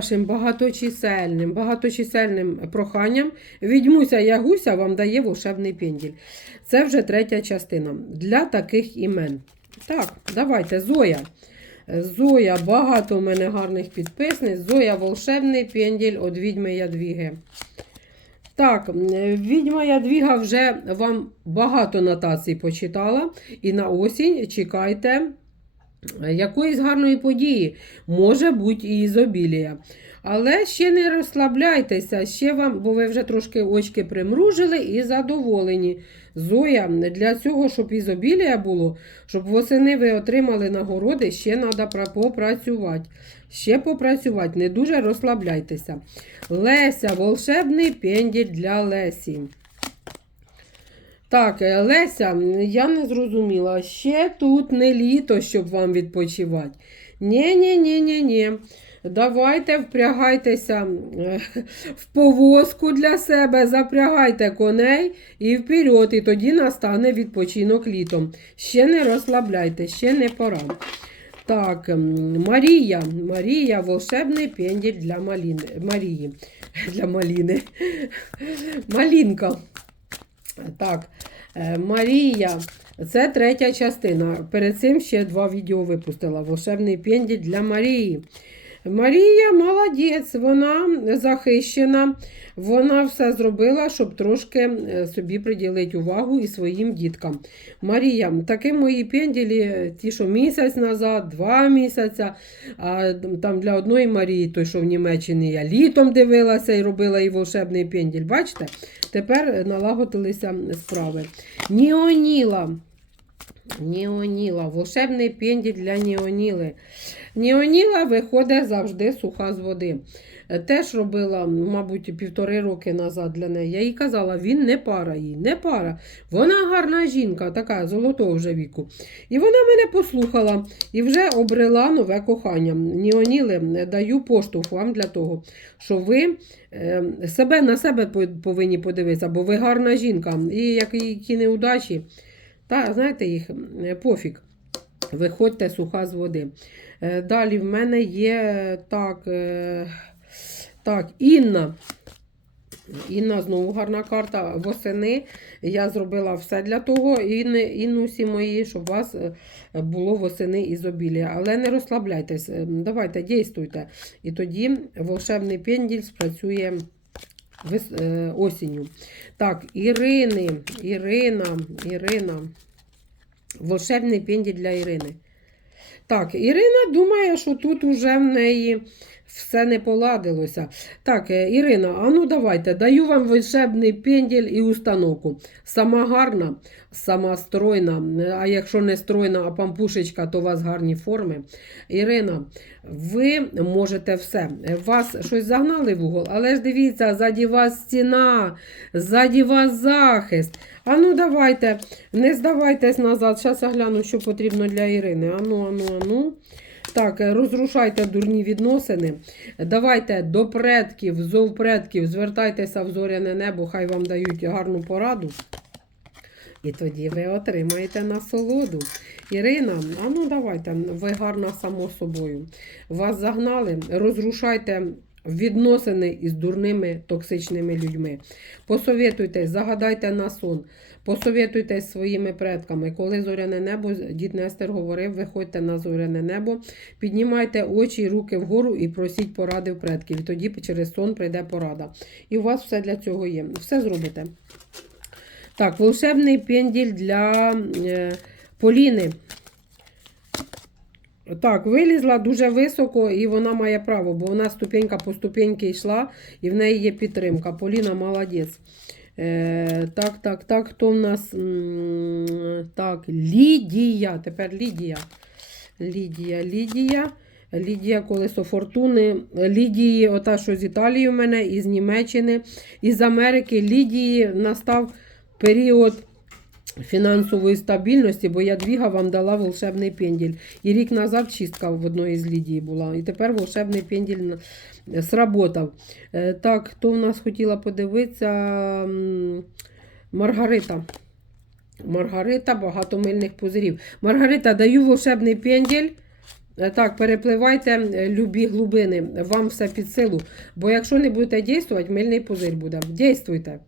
Вашим багаточисельним, багаточисельним проханням відьмуся Ягуся вам дає волшебний пенділь. Це вже третя частина для таких імен. Так, давайте, Зоя. Зоя, багато у мене гарних підписниць. Зоя волшебний пенділь від відьми Ядвіги. Так, відьма Ядвіга вже вам багато нотацій почитала. І на осінь чекайте якоїсь гарної події. Може бути і ізобілія. Але ще не розслабляйтеся, ще вам, бо ви вже трошки очки примружили і задоволені. Зоя, для цього, щоб ізобілія було, щоб восени ви отримали нагороди, ще треба попрацювати. Ще попрацювати, не дуже розслабляйтеся. Леся, волшебний пенділь для Лесі. Так, е, Леся, я не зрозуміла. Ще тут не літо, щоб вам відпочивати. Ні-ні-ні-ні-ні. Давайте впрягайтеся в повозку для себе, запрягайте коней і вперед, і тоді настане відпочинок літом. Ще не розслабляйте, ще не пора. Так, Марія. Марія, волшебний пенділь для Маліни. Марії. Для Маліни. Малінка. Так, е, Марія. Це третя частина. Перед цим ще два відео випустила. Волшебний пенділь для Марії. Марія молодець, вона захищена, вона все зробила, щоб трошки е, собі приділити увагу і своїм діткам. Марія, такі мої пенділі, ті, що місяць назад, два місяця. А там для одної Марії, той, що в Німеччині, я літом дивилася і робила і волшебний пенділь. Бачите? Тепер налагодилися справи. Ніоніла. Ніоніла, волшебний пенділь для Ніоніли. Ніоніла виходить завжди суха з води. Теж робила, мабуть, півтори роки назад для неї. Я їй казала, він не пара їй, не пара. Вона гарна жінка, така золотого вже віку. І вона мене послухала і вже обрела нове кохання. Ніоніли, даю поштовх вам для того, що ви е, себе на себе повинні подивитися, бо ви гарна жінка. І як які неудачі, та знаєте їх е, пофіг. Виходьте суха з води. Е, Далі в мене є так, е, так, Інна. Інна знову гарна карта. Восени я зробила все для того, Інни, Іннусі мої, щоб у вас було восени ізобілія. Але не розслабляйтесь, е, давайте, дійствуйте. І тоді волшебний пенділь спрацює осінню. Так, Ірини, Ірина, Ірина. Волшебний пенді для Ірини. Так, Ірина думає, що тут уже в неї все не поладилося. Так, е, Ірина, а ну давайте, даю вам волшебний пенділь і установку. Сама гарна, сама стройна. А якщо не стройна, а пампушечка, то у вас гарні форми. Ірина, ви можете все. Вас щось загнали в угол, але ж дивіться, ззаді вас стіна, ззаді вас захист. А ну давайте, не здавайтесь назад. Зараз я гляну, що потрібно для Ірини. Ану, ану, ану. Так, е, розрушайте дурні відносини. Давайте до предків, зов звертайтеся в зоряне небо, хай вам дають гарну пораду. І тоді ви отримаєте насолоду. Ірина, а ну давайте, ви гарна само собою. Вас загнали, розрушайте відносини із дурними токсичними людьми. Посовітуйтесь, загадайте на сон, посовітуйтесь своїми предками. Коли зоряне небо, дід Нестер говорив, виходьте на зоряне небо, піднімайте очі і руки вгору і просіть поради в предків. І тоді через сон прийде порада. І у вас все для цього є. Все зробите. Так, волшебний пенділь для е, Поліни. Так, вилізла дуже високо, і вона має право, бо вона ступенька по ступеньки йшла, і в неї є підтримка. Поліна молодець. Е, так, так, так, хто в нас? Так, Лідія. Тепер Лідія. Лідія, Лідія. Лідія Колесо Фортуни. Лідії, ота, що з Італії у мене, із Німеччини, із Америки. Лідії настав період фінансової стабільності, бо Ядвіга вам дала волшебний пенділь. І рік назад чистка в одної з Лідії була. І тепер волшебний пенділь сработав. Е, Так, хто в нас хотіла подивитися? Маргарита. Маргарита, багато мильних пузирів. Маргарита, даю волшебний пенділь Е, Так, перепливайте е, любі глибини, вам все під силу. Бо якщо не будете дійствувати, мильний пузир буде. Дійствуйте.